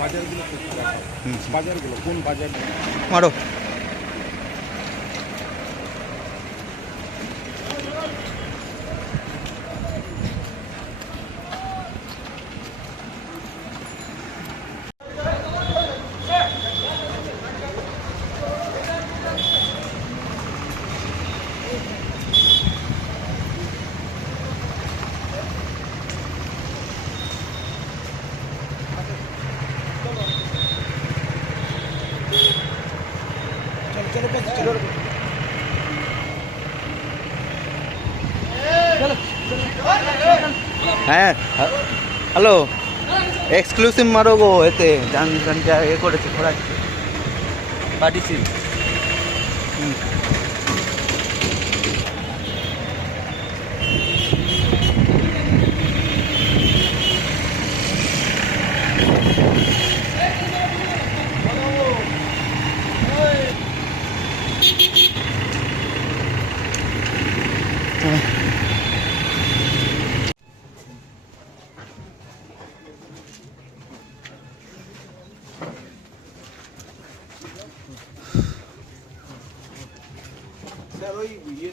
বাজারগুলো বাজারগুলো কোন বাজার মারো হ্যাঁ হ্যালো এক্সক্লুসিভ মারো গো এতে জান যা এ করেছে ঘোরাচ্ছে পাঠিয়েছি স্যার ওই ইয়ে